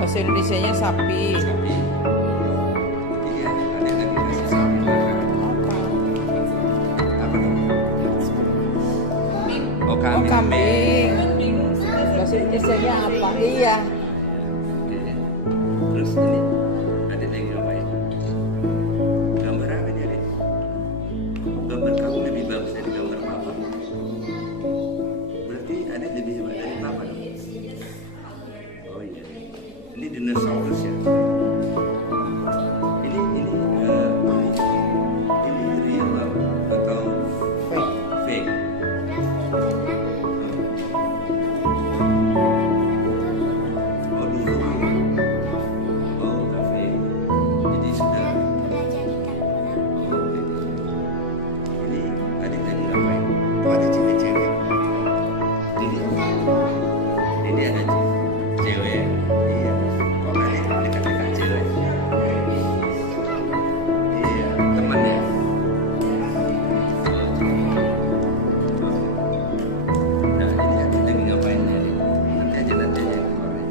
Bahasa Indonesianya sapi. Sapi. Iya, ada lagi nasi sapi makan. Apa tuh? Oh, Oh, kambing. kambing. Bahasa Indonesianya apa? Iya. Oke. Terus ini ada lagi ngapain? Gambar apa nih, Adik? Gambar kamu lebih bagus dari gambar papa. Berarti Adik lebih hebat dari papa dong? Oh iya. Ini dinosaurus ya. Ini real atau fake? Oh dulu. Oh nggak fake. Jadi sudah. Oh, ini Adik tadi ngapain? Oh ada cewek-cewek. Ini ada cewek. Iya. Kok Adik dekat-dekat cewek? Iya, temannya. Nah, ini Adik lagi ngapain ya? Adik? Nanti aja kemarin.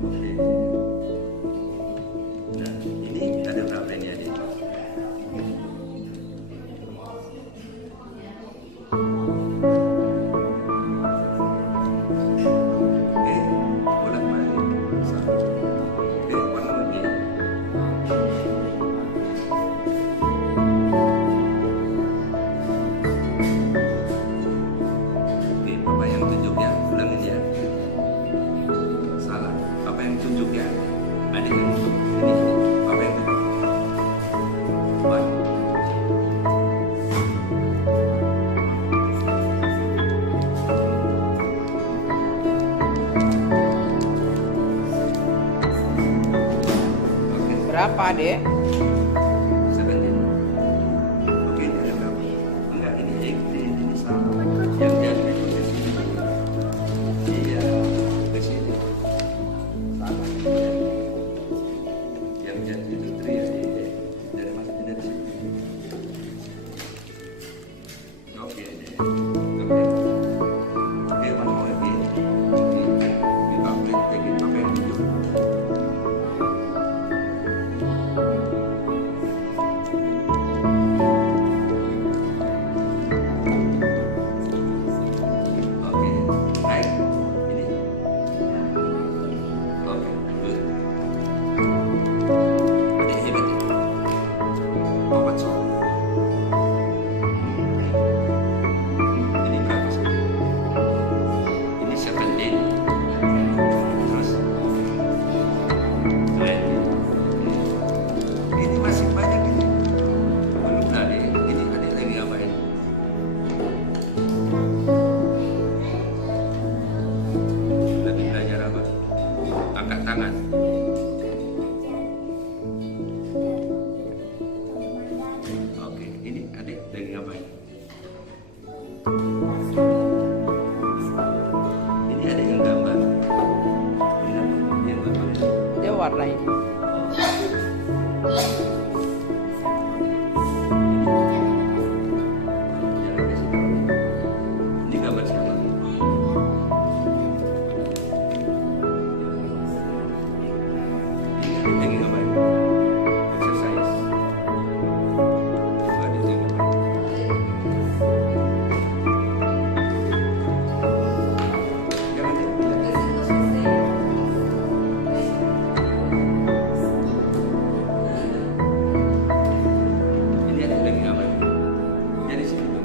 Oke. Nah, ini ada berapa ini Adik? Bolak-balik. Satu. Warna lagi. Papa yang tunjuk ya, ulangin ya. Salah. Papa yang tunjuk ya. Adik yang tunjuk. Ini. Papa yang tunjuk. One. Oke. Berapa, Dek? 17. Oke, ini ada berapa? Enggak, ini salah. Yang jatuh itu ke sini. Iya, ke sini. Salah. Yang jatuh itu 3 ya. Dari mana? Dari sini. Oke. Ini ada yang gambar. Ini apa? Yang gambar ini. Dia warnain. Jangan kasih tahu. Ini gambar siapa? Ini lagi ngapain? Exercise. Coba dia ngapain? Jangan dia. Ini ada lagi ngapain? Jadi sini dong.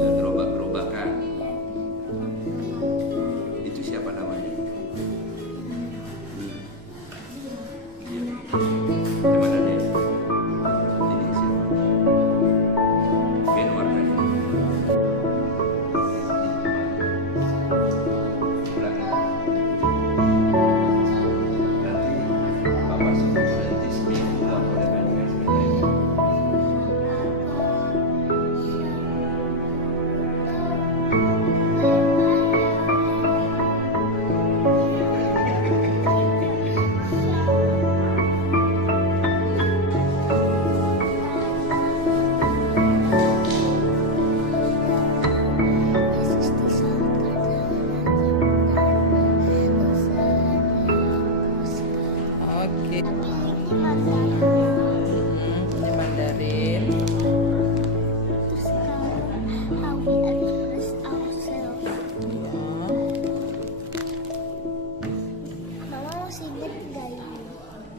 Ya, gerobak-gerobakan. Itu siapa namanya? Iya. Gimana deh? Ini siapa? Ben warnanya. Belakang. Nanti Bapak suruh berhenti seminggu lah boleh main sepeda. Oke. Ini Mandarin. Ini Mandarin. Terus how we address ourselves. Ya. Mama masih ingat nggak ini?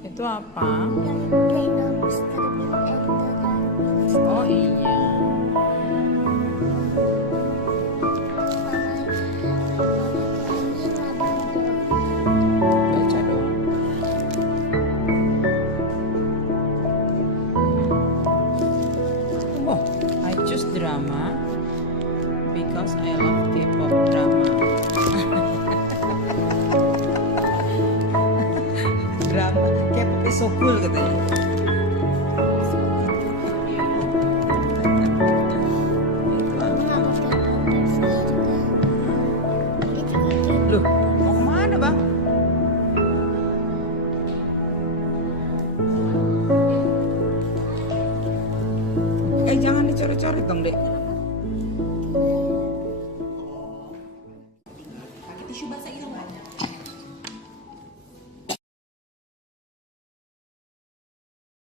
Itu apa? Yang Dino Mr. Bean and the Rabbit. Oh iya. Ini Labrador. Baca dong. Oh, I choose drama because I love K-pop drama. Drama K-pop is so cool katanya. Itu apa? Loh, mau kemana bang? Jangan dicoret-coret dong dek.